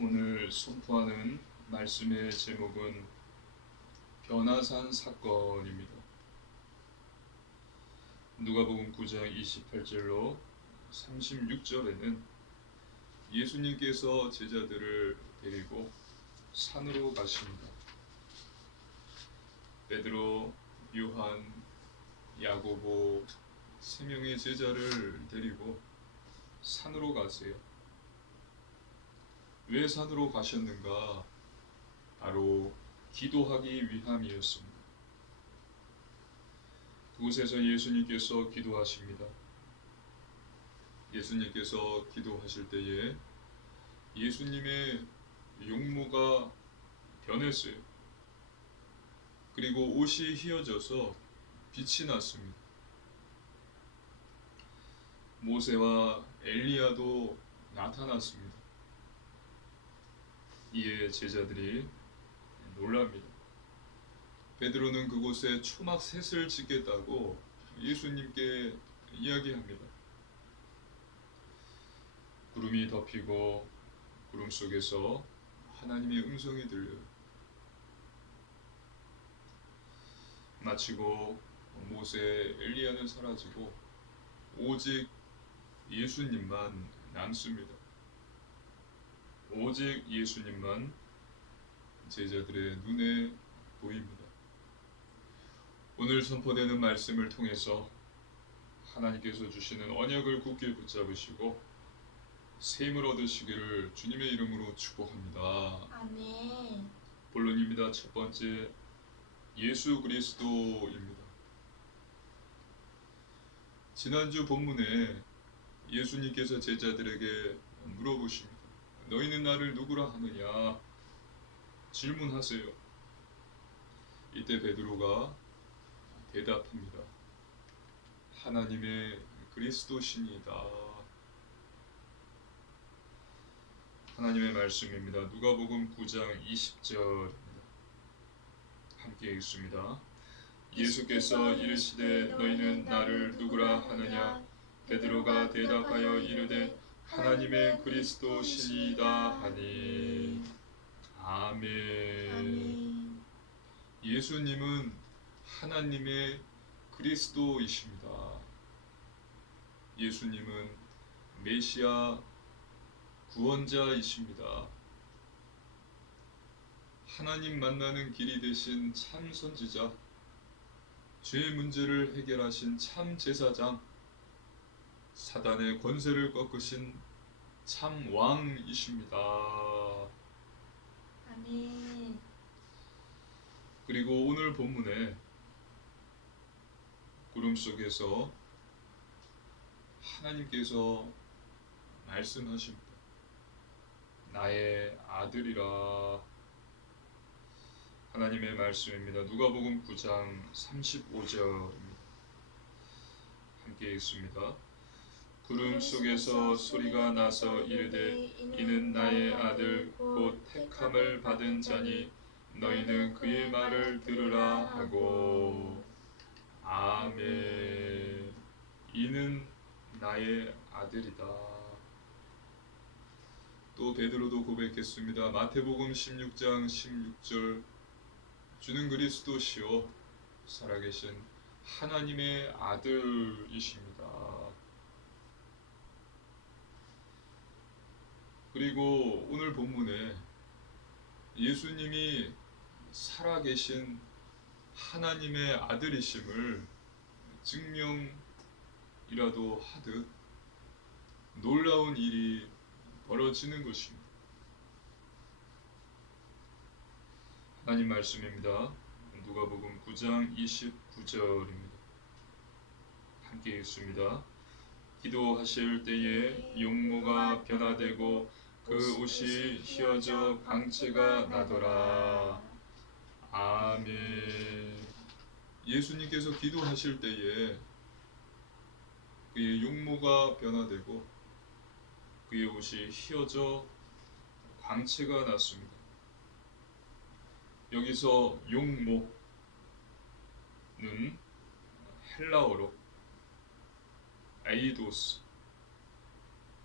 오늘 선포하는 말씀의 제목은 변화산 사건입니다. 누가복음 9장 28절로 36절에는 예수님께서 제자들을 데리고 산으로 가십니다. 베드로, 요한, 야고보 세 명의 제자를 데리고 산으로 가세요. 왜 산으로 가셨는가? 바로 기도하기 위함이었습니다. 그곳에서 예수님께서 기도하십니다. 예수님께서 기도하실 때에 예수님의 용모가 변했어요. 그리고 옷이 휘어져서 빛이 났습니다. 모세와 엘리야도 나타났습니다. 이에 제자들이 놀랍니다. 베드로는 그곳에 초막 셋을 짓겠다고 예수님께 이야기합니다. 구름이 덮이고 구름 속에서 하나님의 음성이 들려요. 마치고 모세, 엘리야는 사라지고 오직 예수님만 남습니다. 오직 예수님만 제자들의 눈에 보입니다. 오늘 선포되는 말씀을 통해서 하나님께서 주시는 언약을 굳게 붙잡으시고 셈을 얻으시기를 주님의 이름으로 축복합니다. 아멘. 본론입니다. 첫 번째, 예수 그리스도입니다. 지난주 본문에 예수님께서 제자들에게 물어보십니다. 너희는 나를 누구라 하느냐? 질문하세요. 이때 베드로가 대답합니다. 하나님의 그리스도시니다. 하나님의 말씀입니다. 누가복음 9장 20절입니다. 함께 읽습니다. 예수께서 이르시되 너희는 나를 누구라 하느냐? 베드로가 대답하여 이르되 하나님의 그리스도시니다 하니. 아멘. 예수님은 하나님의 그리스도이십니다. 예수님은 메시아 구원자이십니다. 하나님 만나는 길이 되신 참 선지자, 죄의 문제를 해결하신 참 제사장, 사단의 권세를 꺾으신 참 왕이십니다. 아멘. 그리고 오늘 본문에 구름 속에서 하나님께서 말씀하십니다. 나의 아들이라. 하나님의 말씀입니다. 누가복음 9장 35절입니다. 함께 읽습니다. 구름 속에서 소리가 나서 이르되 이는 나의 아들 곧 택함을 받은 자니 너희는 그의 말을 들으라 하고. 아멘. 이는 나의 아들이다. 또 베드로도 고백했습니다. 마태복음 16장 16절 주는 그리스도시요 살아계신 하나님의 아들이십니다. 그리고 오늘 본문에 예수님이 살아계신 하나님의 아들이심을 증명이라도 하듯 놀라운 일이 벌어지는 것입니다. 하나님 말씀입니다. 누가복음 9장 29절입니다. 함께 읽습니다. 기도하실 때에 용모가 변화되고 그 옷이 휘어져 광채가 나더라. 아멘. 예수님께서 기도하실 때에 그의 용모가 변화되고 그의 옷이 휘어져 광채가 났습니다. 여기서 용모는 헬라어로 에이도스,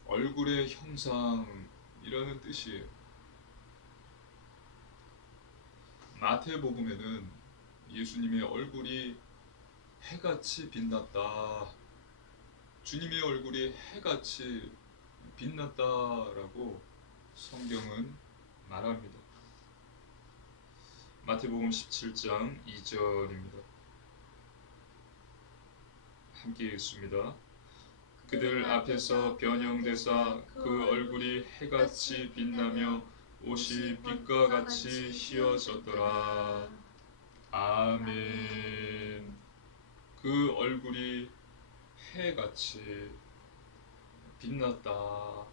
얼굴의 형상이라는 뜻이에요. 마태복음에는 예수님의 얼굴이 해같이 빛났다. 주님의 얼굴이 해같이 빛났다라고 성경은 말합니다. 마태복음 17장 2절입니다. 함께 읽습니다. 그들 앞에서 변형되사 그 얼굴이 해같이 빛나며 옷이 빛과 같이 휘어졌더라. 아멘. 그 얼굴이 해같이 빛났다라고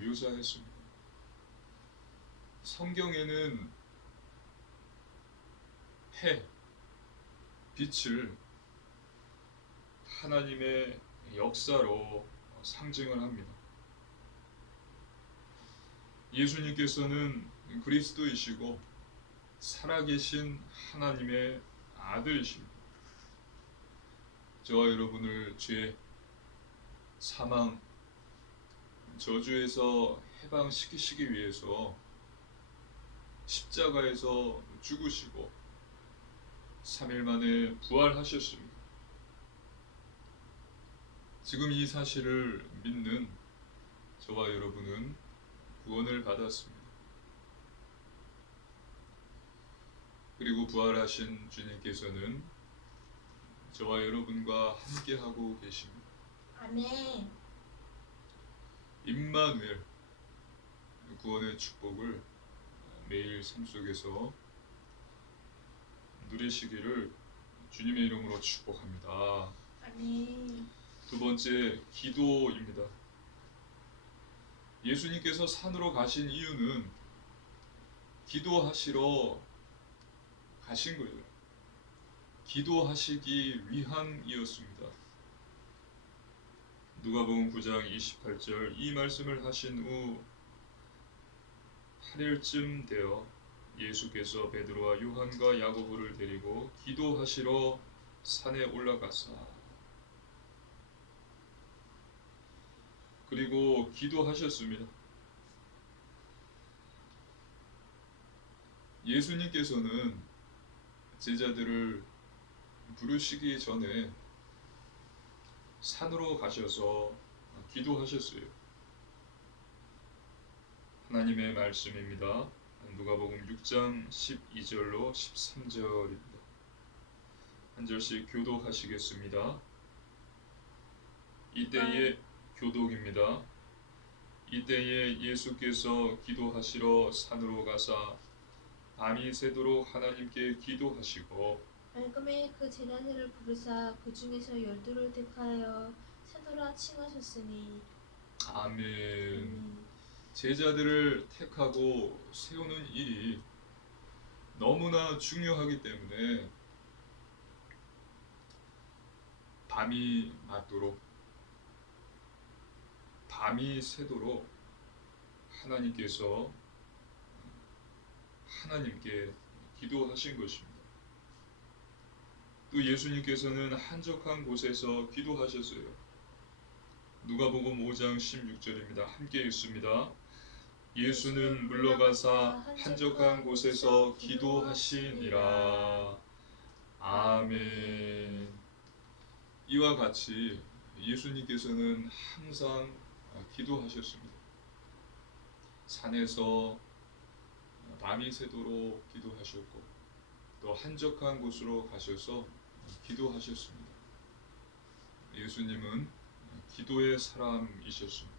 묘사했습니다. 성경에는 해, 빛을 하나님의 역사로 상징을 합니다. 예수님께서는 그리스도이시고 살아계신 하나님의 아들이십니다. 저와 여러분을 죄, 사망, 저주에서 해방시키시기 위해서 십자가에서 죽으시고 3일 만에 부활하셨습니다. 지금 이 사실을 믿는 저와 여러분은 구원을 받았습니다. 그리고 부활하신 주님께서는 저와 여러분과 함께하고 계십니다. 아멘. 임마누엘, 구원의 축복을 매일 삶 속에서 누리시기를 주님의 이름으로 축복합니다. 아멘. 두 번째, 기도입니다. 예수님께서 산으로 가신 이유는 기도하시러 가신 거예요. 기도하시기 위함이었습니다. 누가복음 9장 28절, 이 말씀을 하신 후 8일쯤 되어 예수께서 베드로와 요한과 야고보를 데리고 기도하시러 산에 올라가사 그리고 기도하셨습니다. 예수님께서는 제자들을 부르시기 전에 산으로 가셔서 기도하셨어요. 하나님의 말씀입니다. 누가복음 6장 12절로 13절입니다. 한 절씩 교독하시겠습니다. 이때에 교독입니다. 이때에 예수께서 기도하시러 산으로 가사 밤이 새도록 하나님께 기도하시고 말끔히 그 제자들을 부르사 그 중에서 12를 택하여 사도라 칭하셨으니. 아멘. 제자들을 택하고 세우는 일이 너무나 중요하기 때문에 밤이 맞도록, 밤이 새도록 하나님께서 하나님께 기도하신 것입니다. 또 예수님께서는 한적한 곳에서 기도하셨어요. 누가복음 5장 16절입니다. 함께 읽습니다. 예수는 물러가사 한적한 곳에서 기도하시니라. 아멘. 이와 같이 예수님께서는 항상 기도하셨습니다. 산에서 밤이 새도록 기도하셨고 또 한적한 곳으로 가셔서 기도하셨습니다. 예수님은 기도의 사람이셨습니다.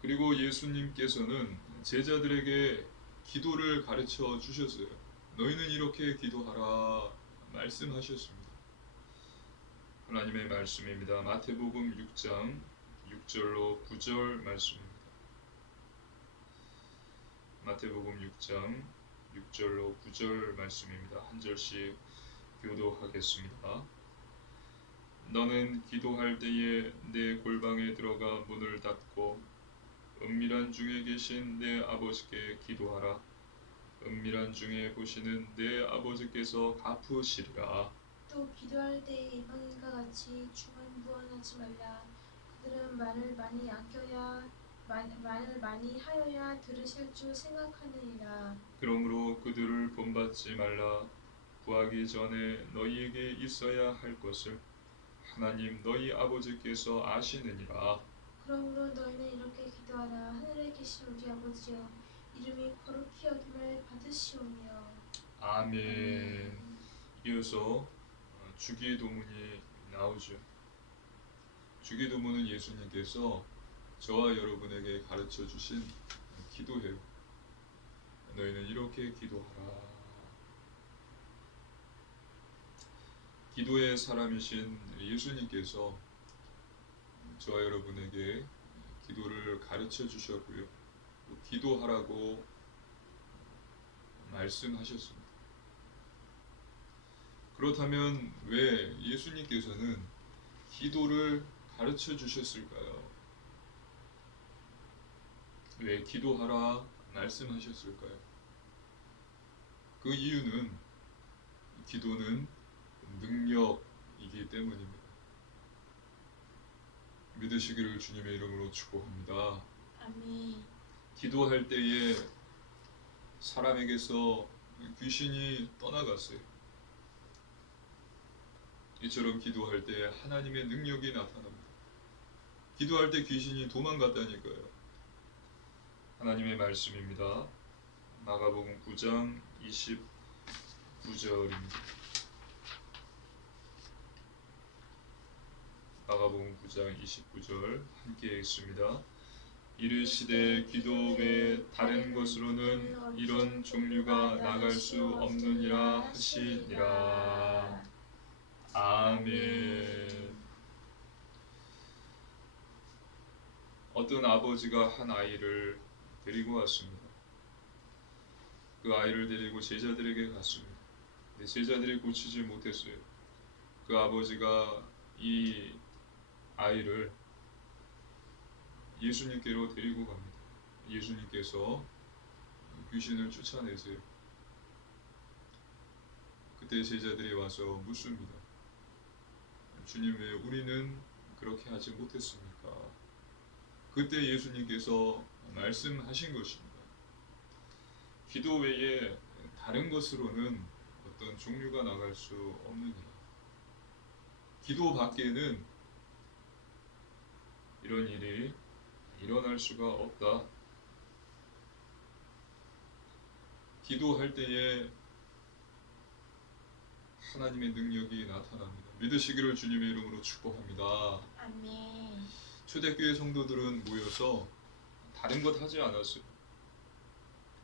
그리고 예수님께서는 제자들에게 기도를 가르쳐 주셨어요. 너희는 이렇게 기도하라 말씀하셨습니다. 하나님의 말씀입니다. 마태복음 6장 6절로 9절 말씀입니다. 마태복음 6장 6절로 9절 말씀입니다. 한 절씩 교독하겠습니다. 너는 기도할 때에 내 골방에 들어가 문을 닫고 은밀한 중에 계신 내 아버지께 기도하라. 은밀한 중에 보시는 내 아버지께서 갚으시리라. 또 기도할 때 이방인과 같이 중언부언하지 말라. 그들은 말을 많이 아껴야 말을 많이 하여야 들으실 줄 생각하느니라. 그러므로 그들을 본받지 말라. 구하기 전에 너희에게 있어야 할 것을 하나님 너희 아버지께서 아시느니라. 그러므로 너희는 이렇게 기도하라. 하늘에 계신 우리 아버지여, 이름이 거룩히 여김을 받으시오며. 아멘. 이어서 주기도문이 나오죠. 주기도문은 예수님께서 저와 여러분에게 가르쳐 주신 기도예요. 너희는 이렇게 기도하라. 기도의 사람이신 예수님께서 저와 여러분에게 기도를 가르쳐 주셨고요. 또 기도하라고 말씀하셨습니다. 그렇다면 왜 예수님께서는 기도를 가르쳐 주셨을까요? 왜 기도하라 말씀하셨을까요? 그 이유는 기도는 능력이기 때문입니다. 믿으시기를 주님의 이름으로 축복합니다. 아멘. 기도할 때에 사람에게서 귀신이 떠나갔어요. 이처럼 기도할 때 하나님의 능력이 나타납니다. 기도할 때 귀신이 도망갔다니까요. 하나님의 말씀입니다. 마가복음 9장 29절입니다. 마가복음 9장 29절 함께 읽습니다. 이르시되 기도 외에 다른 것으로는 이런 종류가 나갈 수 없느니라 하시니라. 아멘. 어떤 아버지가 한 아이를 데리고 왔습니다. 그 아이를 데리고 제자들에게 갔습니다. 근데 제자들이 고치지 못했어요. 그 아버지가 이 아이를 예수님께로 데리고 갑니다. 예수님께서 귀신을 쫓아내세요. 그때 제자들이 와서 묻습니다. 주님, 왜 우리는 그렇게 하지 못했습니까? 그때 예수님께서 말씀하신 것입니다. 기도 외에 다른 것으로는 어떤 종류가 나갈 수 없느니라. 기도 밖에는 이런 일이 일어날 수가 없다. 기도할 때에 하나님의 능력이 나타납니다. 믿으시기를 주님의 이름으로 축복합니다. 아멘. 초대교회 성도들은 모여서 다른 것 하지 않았어요.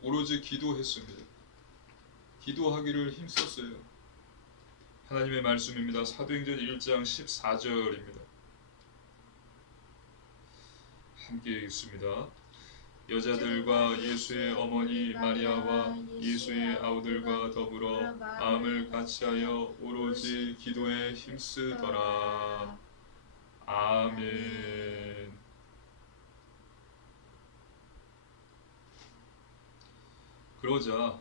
오로지 기도했습니다. 기도하기를 힘썼어요. 하나님의 말씀입니다. 사도행전 1장 14절입니다. 함께 읽습니다. 여자들과 예수의 어머니 마리아와 예수의 아우들과 더불어 마음을 같이하여 오로지 기도에 힘쓰더라. 아멘. 그러자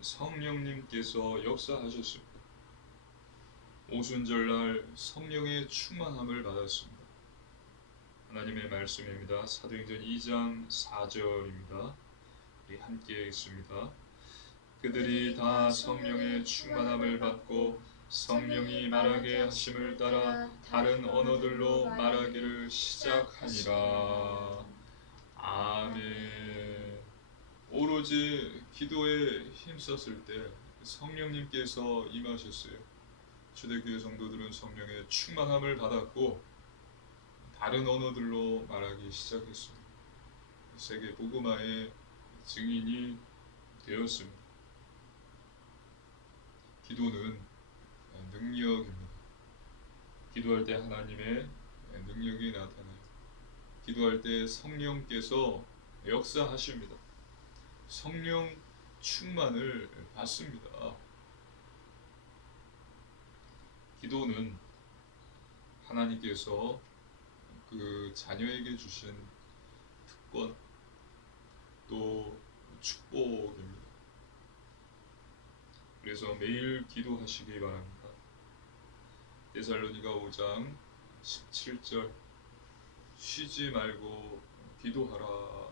성령님께서 역사하셨습니다. 오순절날 성령의 충만함을 받았습니다. 하나님의 말씀입니다. 사도행전 2장 4절입니다. 우리 함께 읽습니다. 그들이 다 성령의 충만함을 받고 성령이 말하게 하심을 따라 다른 언어들로 말하기를 시작하니라. 아멘. 오로지 기도에 힘썼을 때 성령님께서 임하셨어요. 초대교회 성도들은 성령의 충만함을 받았고 다른 언어들로 말하기 시작했습니다. 세계 복음화의 증인이 되었습니다. 기도는 능력입니다. 기도할 때 하나님의 능력이 나타나요. 기도할 때 성령께서 역사하십니다. 성령 충만을 받습니다. 기도는 하나님께서 그 자녀에게 주신 특권 또 축복입니다. 그래서 매일 기도하시기 바랍니다. 데살로니가 5장 17절 쉬지 말고 기도하라.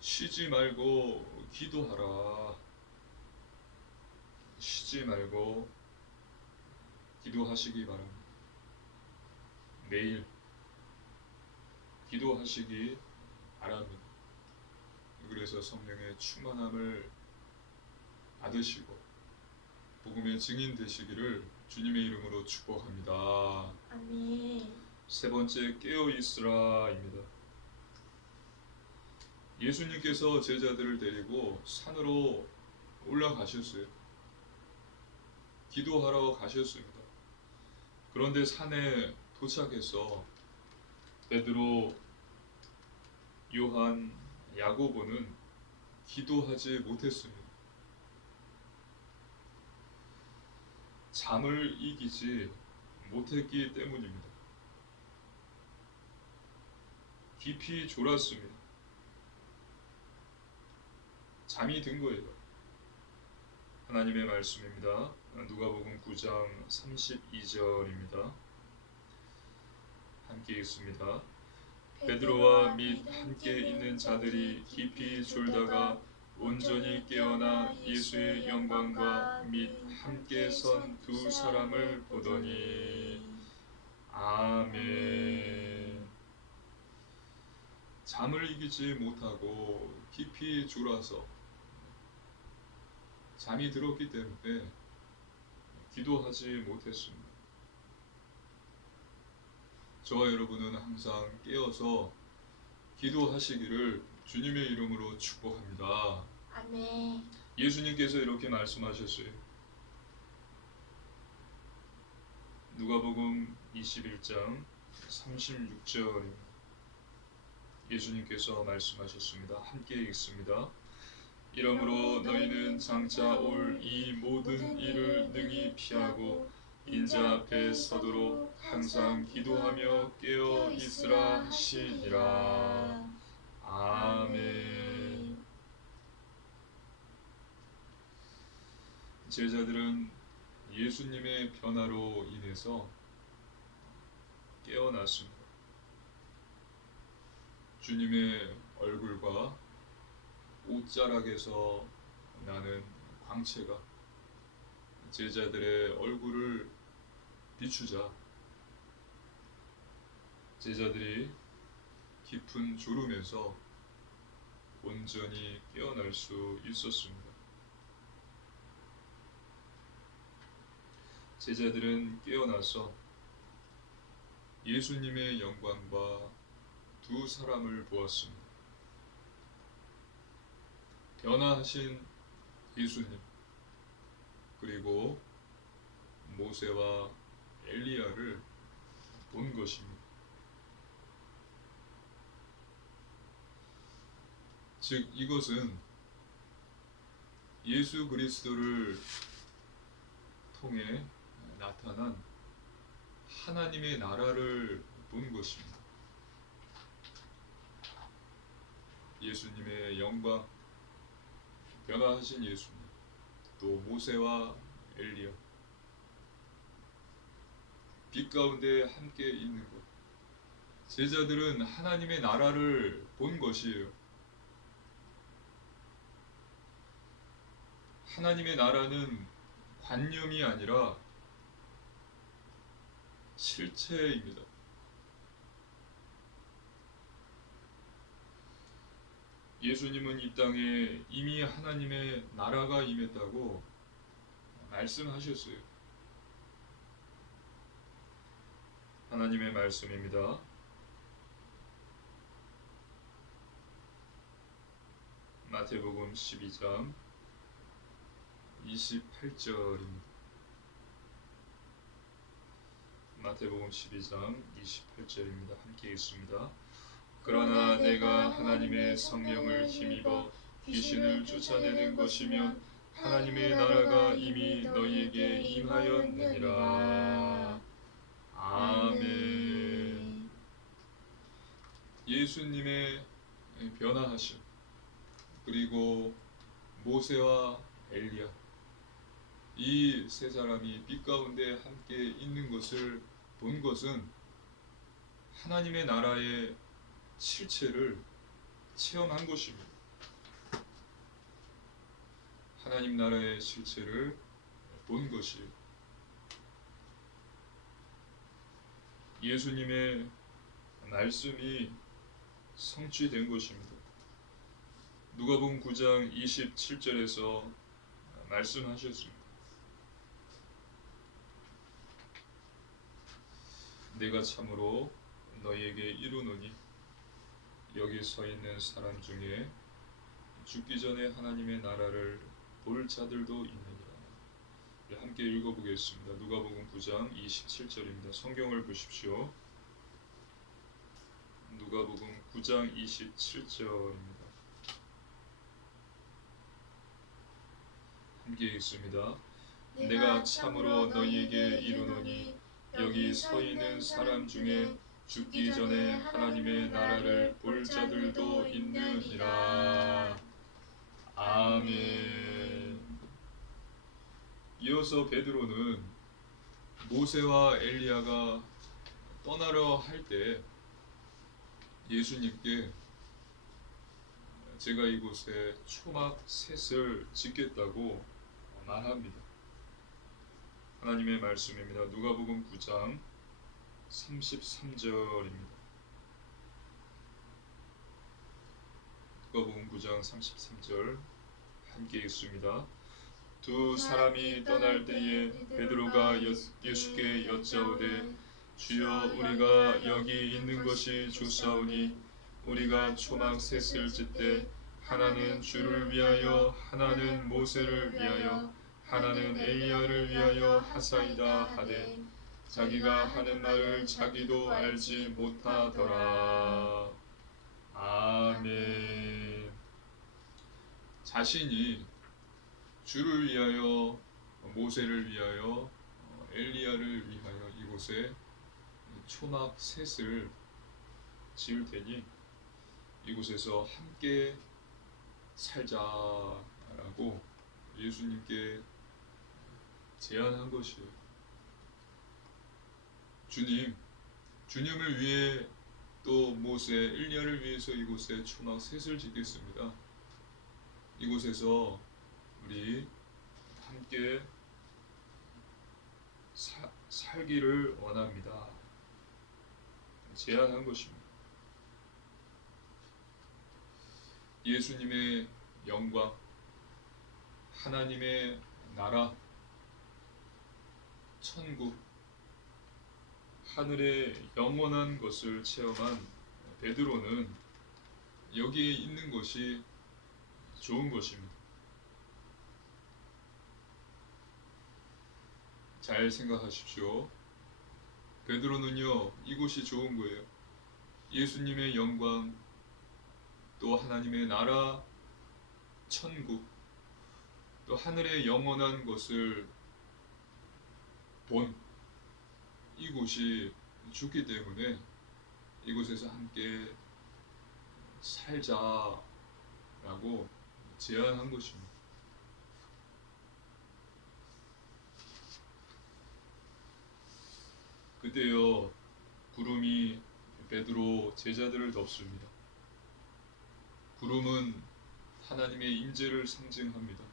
쉬지 말고 기도하라. 쉬지 말고 기도하시기 바랍니다. 매일 기도하시기 바랍니다. 그래서 성령의 충만함을 받으시고 복음의 증인 되시기를 주님의 이름으로 축복합니다. 아멘. 세 번째, 깨어 있으라입니다. 예수님께서 제자들을 데리고 산으로 올라가셨어요. 기도하러 가셨습니다. 그런데 산에 도착해서 베드로, 요한, 야고보는 기도하지 못했습니다. 잠을 이기지 못했기 때문입니다. 깊이 졸았습니다. 잠이 든 거예요. 하나님의 말씀입니다. 누가복음 9장 32절입니다. 함께 읽습니다. 베드로와 및 함께 있는 자들이 깊이 졸다가 온전히 깨어나 예수의 영광과 및 함께 선 두 사람을 보더니 아멘. 잠을 이기지 못하고 깊이 졸아서 잠이 들었기 때문에 기도하지 못했습니다. 저와 여러분은 항상 깨어서 기도하시기를 주님의 이름으로 축복합니다. 아멘. 예수님께서 이렇게 말씀하셨어요. 누가복음 21장 36절 예수님께서 말씀하셨습니다. 함께 읽습니다. 이러므로 너희는 장차 올 이 모든 일을 능히 피하고 인자 앞에 서도록 항상 기도하며 깨어 있으라 하시니라. 아멘. 제자들은 예수님의 변화로 인해서 깨어났습니다. 주님의 얼굴과 옷자락에서 나는 광채가 제자들의 얼굴을 비추자 제자들이 깊은 졸음에서 온전히 깨어날 수 있었습니다. 제자들은 깨어나서 예수님의 영광과 두 사람을 보았습니다. 변화하신 예수님, 그리고 모세와 엘리야를 본 것입니다. 즉 이것은 예수 그리스도를 통해 나타난 하나님의 나라를 본 것입니다. 예수님의 영광, 변화하신 예수님, 또 모세와 엘리야, 빛 가운데 함께 있는 것, 제자들은 하나님의 나라를 본 것이에요. 하나님의 나라는 관념이 아니라 실체입니다. 예수님은 이 땅에 이미 하나님의 나라가 임했다고 말씀하셨어요. 하나님의 말씀입니다. 마태복음 12장 28절입니다. 마태복음 12장 28절입니다. 함께 읽습니다. 그러나 내가 하나님의 성령을 힘입어 귀신을 쫓아내는 것이면 하나님의 나라가 이미 너희에게 임하였느니라. 아멘. 예수님의 변화하심, 그리고 모세와 엘리야, 이 세 사람이 빛 가운데 함께 있는 것을 본 것은 하나님의 나라의 실체를 체험한 것입니다. 하나님 나라의 실체를 본 것이 예수님의 말씀이 성취된 것입니다. 누가복음 9장 27절에서 말씀하셨습니다. 내가 참으로 너희에게 이르노니 여기 서 있는 사람 중에 죽기 전에 하나님의 나라를 볼 자들도 있느니라. 함께 읽어보겠습니다. 누가복음 9장 27절입니다. 성경을 보십시오. 누가복음 9장 27절입니다. 함께 읽습니다. 내가 참으로 너희에게 이르노니 여기 서 있는 사람 중에 죽기 전에 하나님의 나라를 볼 자들도 있느니라. 아멘. 이어서 베드로는 모세와 엘리야가 떠나려 할 때 예수님께 제가 이곳에 초막 셋을 짓겠다고 말합니다. 하나님의 말씀입니다. 누가복음 9장 33절입니다. 누가복음 9장 33절 함께 읽습니다. 두 사람이 떠날 때에 베드로가 예수께 여짜오되 주여 우리가 여기 있는 것이 좋사오니 우리가 초막 셋을 짓되 하나는 주를 위하여 하나는 모세를 위하여 하나는 엘리야를 위하여 하사이다 하되 자기가 하는 말을 자기도 알지 못하더라. 아멘. 자신이 주를 위하여 모세를 위하여 엘리야를 위하여 이곳에 초막 셋을 지을 테니 이곳에서 함께 살자라고 예수님께 제안한 것이에요. 주님을 위해 또 모세, 엘리야를 위해서 이곳에 초막 셋을 짓겠습니다. 이곳에서 우리 함께 살기를 원합니다. 제안한 것입니다. 예수님의 영광, 하나님의 나라, 천국, 하늘의 영원한 것을 체험한 베드로는 여기에 있는 것이 좋은 것입니다. 잘 생각하십시오. 베드로는요, 이곳이 좋은 거예요. 예수님의 영광, 또 하나님의 나라, 천국, 또 하늘의 영원한 것을 본 이곳이 좋기 때문에 이곳에서 함께 살자라고 제안한 것입니다. 그때요 구름이 베드로 제자들을 덮습니다. 구름은 하나님의 임재를 상징합니다.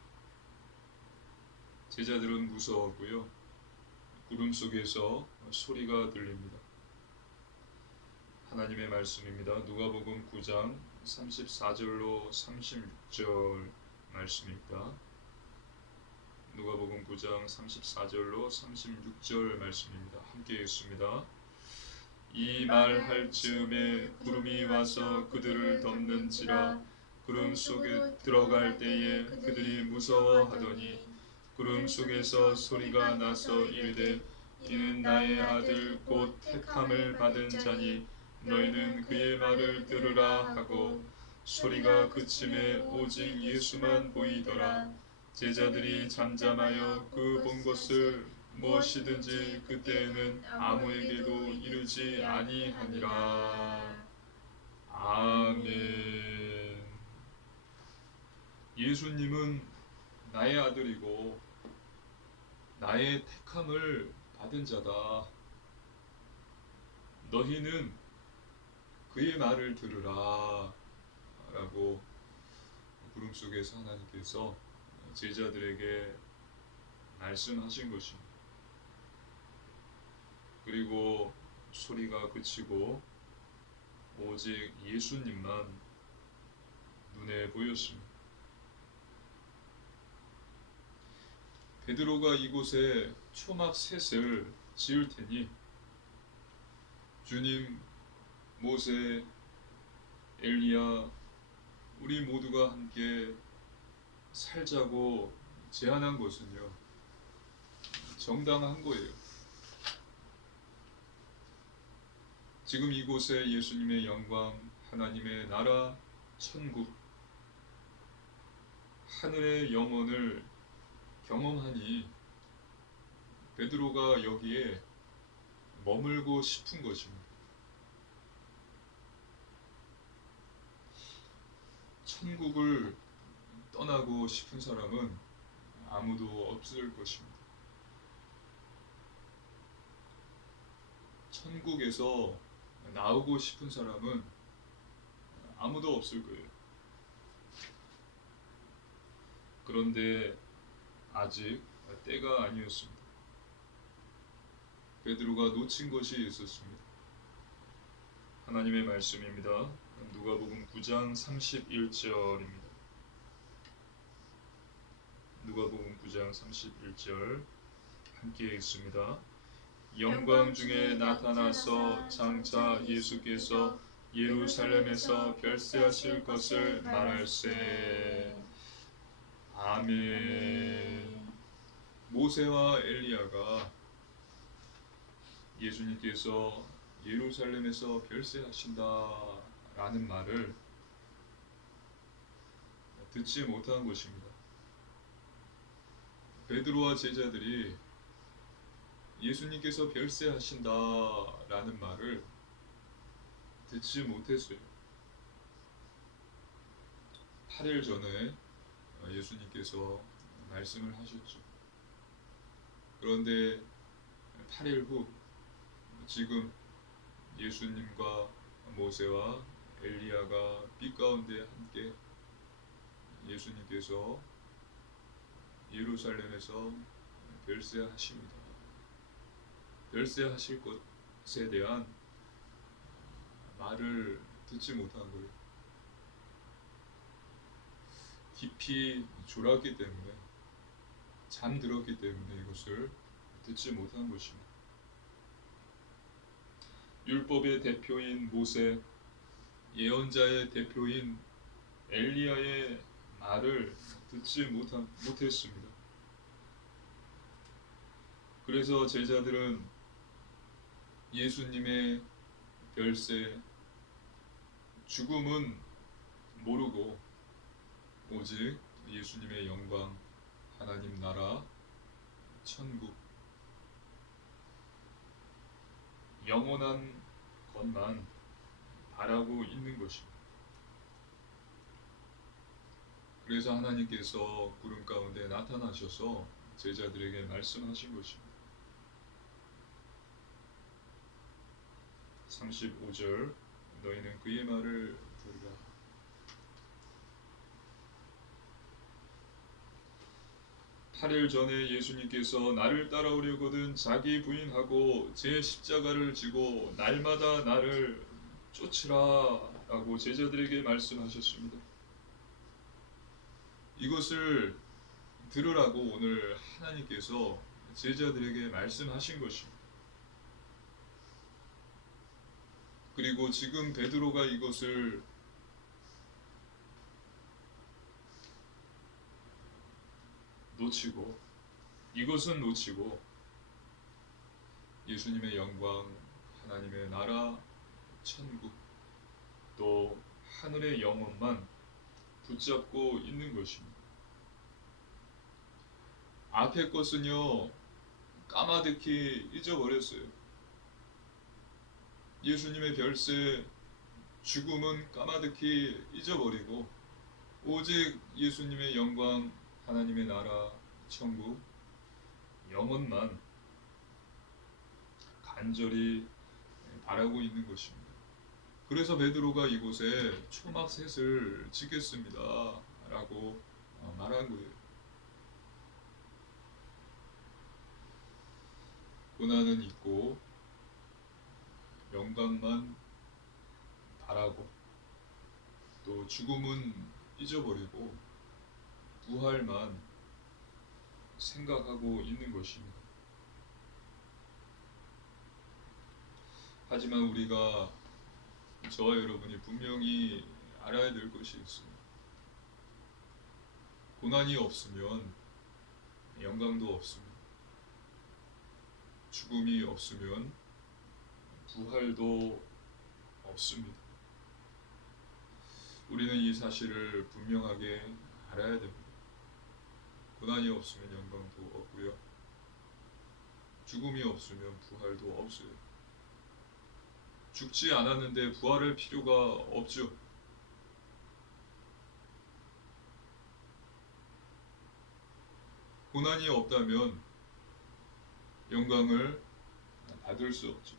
제자들은 무서웠고요. 구름 속에서 소리가 들립니다. 하나님의 말씀입니다. 누가복음 9장 34절로 36절 말씀입니다. 누가복음 9장 34절로 36절 말씀입니다. 함께 읽습니다. 이 말할 즈음에 구름이 와서 그들을 덮는지라 구름 속에 들어갈 때에 그들이 무서워하더니 구름 속에서 소리가 나서 이르되 이는 나의 아들 곧 택함을 받은 자니 너희는 그의 말을 들으라 하고 소리가 그침에 오직 예수만 보이더라. 제자들이 잠잠하여 그 본 것을 무엇이든지 그때에는 아무에게도 이르지 아니하니라. 아멘. 예수님은 나의 아들이고 나의 택함을 받은 자다. 너희는 그의 말을 들으라 라고 구름 속에서 하나님께서 제자들에게 말씀하신 것입니다. 그리고 소리가 그치고 오직 예수님만 눈에 보였습니다. 베드로가 이곳에 초막 셋을 지을 테니 주님, 모세, 엘리야 우리 모두가 함께 살자고 제안한 것은요 정당한 거예요. 지금 이곳에 예수님의 영광, 하나님의 나라, 천국, 하늘의 영원을 경험하니 베드로가 여기에 머물고 싶은 것입니다. 천국을 떠나고 싶은 사람은 아무도 없을 것입니다. 천국에서 나오고 싶은 사람은 아무도 없을 거예요. 그런데 아직 때가 아니었습니다. 베드로가 놓친 것이 있었습니다. 하나님의 말씀입니다. 누가복음 9장 31절입니다. 누가복음 9장 31절 함께 읽습니다. 영광 중에 나타나서 장차 예수께서 예루살렘에서 별세하실 것을 말할세. 아멘. 모세와 엘리야가 예수님께서 예루살렘에서 별세하신다라는 말을 듣지 못한 것입니다. 베드로와 제자들이 예수님께서 별세하신다라는 말을 듣지 못했어요. 8일 전에 예수님께서 말씀을 하셨죠. 그런데 8일 후 지금 예수님과 모세와 엘리야가 빛 가운데 함께 예수님께서 예루살렘에서 별세하십니다. 별세하실 것에 대한 말을 듣지 못한 거예요. 깊이 졸았기 때문에, 잠들었기 때문에 이것을 듣지 못한 것입니다. 율법의 대표인 모세, 예언자의 대표인 엘리야의 말을 듣지 못했습니다. 그래서 제자들은 예수님의 별세, 죽음은 모르고 오직 예수님의 영광, 하나님 나라, 천국, 영원한 것만 바라고 있는 것입니다. 그래서 하나님께서 구름 가운데 나타나셔서 제자들에게 말씀하신 것입니다. 35절 너희는 그의 말을 들으라. (8일) 전에 예수님께서 나를 따라오려거든 자기 부인하고 제 십자가를 지고 날마다 나를 쫓으라 라고 제자들에게 말씀하셨습니다. 이것을 들으라고 오늘 하나님께서 제자들에게 말씀하신 것입니다. 그리고 지금 베드로가 이것을 놓치고 예수님의 영광, 하나님의 나라, 천국, 또 하늘의 영혼만 붙잡고 있는 것입니다. 앞에 것은요 까마득히 잊어버렸어요. 예수님의 별세, 죽음은 까마득히 잊어버리고 오직 예수님의 영광, 하나님의 나라, 천국, 영혼만 간절히 바라고 있는 것입니다. 그래서 베드로가 이곳에 초막셋을 짓겠습니다 라고 말한 거예요. 고난은 있고 영광만 바라고 또 죽음은 잊어버리고 부활만 생각하고 있는 것입니다. 하지만 우리가 저와 여러분이 분명히 알아야 될 것이 있습니다. 고난이 없으면 영광도 없습니다. 죽음이 없으면 부활도 없습니다. 우리는 이 사실을 분명하게 알아야 됩니다. 고난이 없으면 영광도 없고요. 죽음이 없으면 부활도 없어요. 죽지 않았는데 부활할 필요가 없죠. 고난이 없다면 영광을 받을 수 없죠.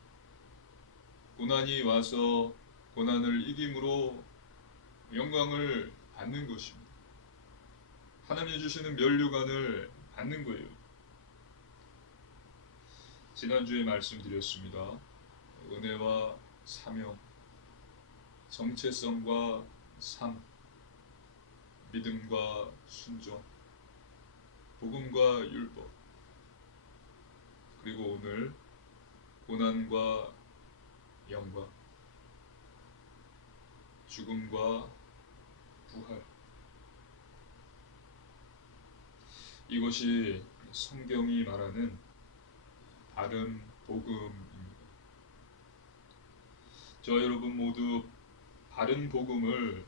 고난이 와서 고난을 이김으로 영광을 받는 것입니다. 하나님이 주시는 면류관을 받는 거예요. 지난주에 말씀드렸습니다. 은혜와 사명, 정체성과 삶, 믿음과 순종, 복음과 율법, 그리고 오늘 고난과 영광, 죽음과 부활. 이것이 성경이 말하는 바른 복음입니다. 저 여러분 모두 바른 복음을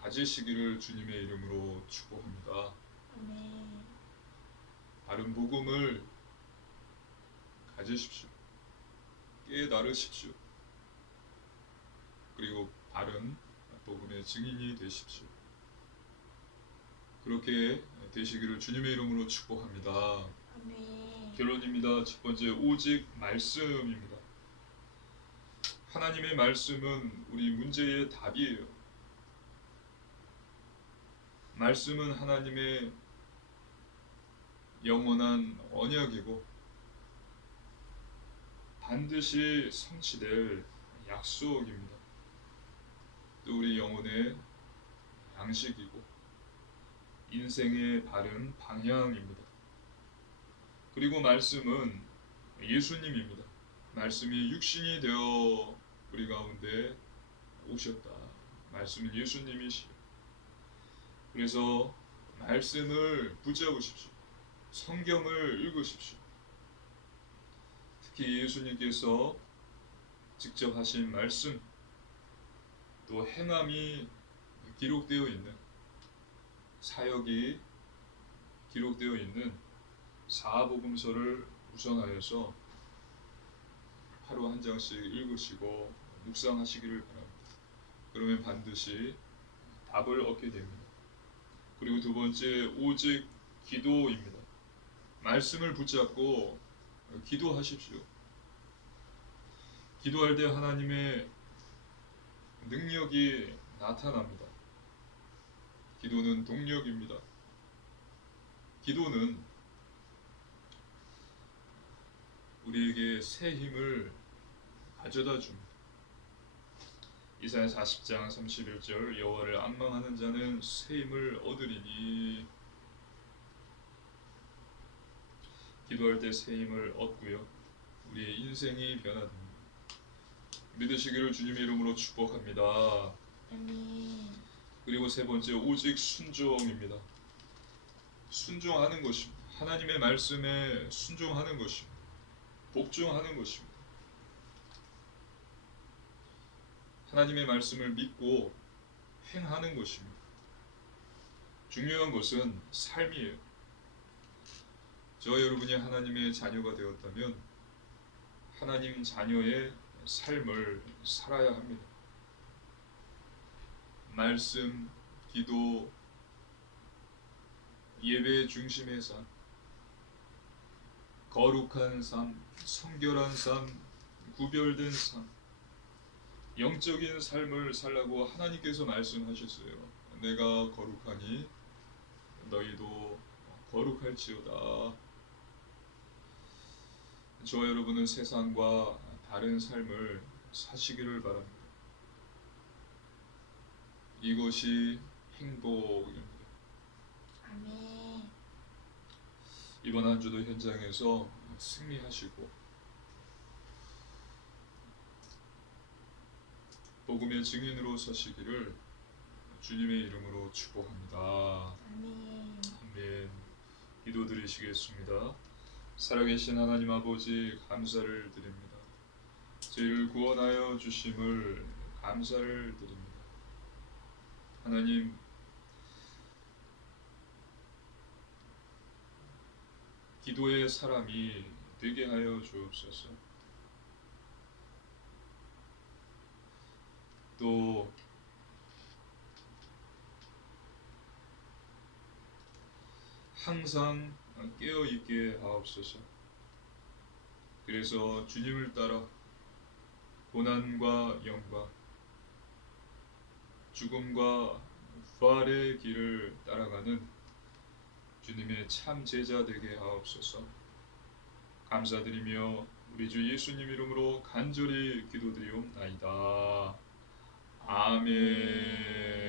가지시기를 주님의 이름으로 축복합니다. 아멘. 바른 복음을 가지십시오. 깨달으십시오. 그리고 바른 복음의 증인이 되십시오. 그렇게 되시기를 주님의 이름으로 축복합니다. 아멘. 결론입니다. 첫 번째, 오직 말씀입니다. 하나님의 말씀은 우리 문제의 답이에요. 말씀은 하나님의 영원한 언약이고 반드시 성취될 약속입니다. 또 우리 영혼의 양식이고 인생의 바른 방향입니다. 그리고 말씀은 예수님입니다. 말씀이 육신이 되어 우리 가운데 오셨다. 말씀은 예수님이시요. 그래서 말씀을 붙잡으십시오. 성경을 읽으십시오. 특히 예수님께서 직접 하신 말씀, 또 행함이 기록되어 있는 사역이 기록되어 있는 사복음서를 우선하여서 하루 한 장씩 읽으시고 묵상하시기를 바랍니다. 그러면 반드시 답을 얻게 됩니다. 그리고 두 번째, 오직 기도입니다. 말씀을 붙잡고 기도하십시오. 기도할 때 하나님의 능력이 나타납니다. 기도는 동력입니다. 기도는 우리에게 새 힘을 가져다 줍니다. 이사야 40장 31절 여호와를 앙망하는 자는 새 힘을 얻으리니. 기도할 때 새 힘을 얻고요. 우리의 인생이 변화됩니다. 믿으시기를 주님의 이름으로 축복합니다. 아멘. 그리고 세 번째, 오직 순종입니다. 순종하는 것입니다. 하나님의 말씀에 순종하는 것입니다. 복종하는 것입니다. 하나님의 말씀을 믿고 행하는 것입니다. 중요한 것은 삶이에요. 저 여러분이 하나님의 자녀가 되었다면 하나님 자녀의 삶을 살아야 합니다. 말씀, 기도, 예배 중심의 삶, 거룩한 삶, 성결한 삶, 구별된 삶, 영적인 삶을 살라고 하나님께서 말씀하셨어요. 내가 거룩하니 너희도 거룩할지어다. 저와 여러분은 세상과 다른 삶을 사시기를 바랍니다. 이것이 행복입니다. 아멘. 이번 한 주도 현장에서 승리하시고 복음의 증인으로 서시기를 주님의 이름으로 축복합니다. 아멘. 아멘. 기도드리시겠습니다. 살아계신 하나님 아버지 감사를 드립니다. 저희를 구원하여 주심을 감사를 드립니다. 하나님, 기도의 사람이 되게 하여 주옵소서. 또 항상 깨어 있게 하옵소서. 그래서 주님을 따라 고난과 영광, 죽음과 부활의 길을 따라가는 주님의 참 제자 되게 하옵소서. 감사드리며 우리 주 예수님 이름으로 간절히 기도드리옵나이다. 아멘.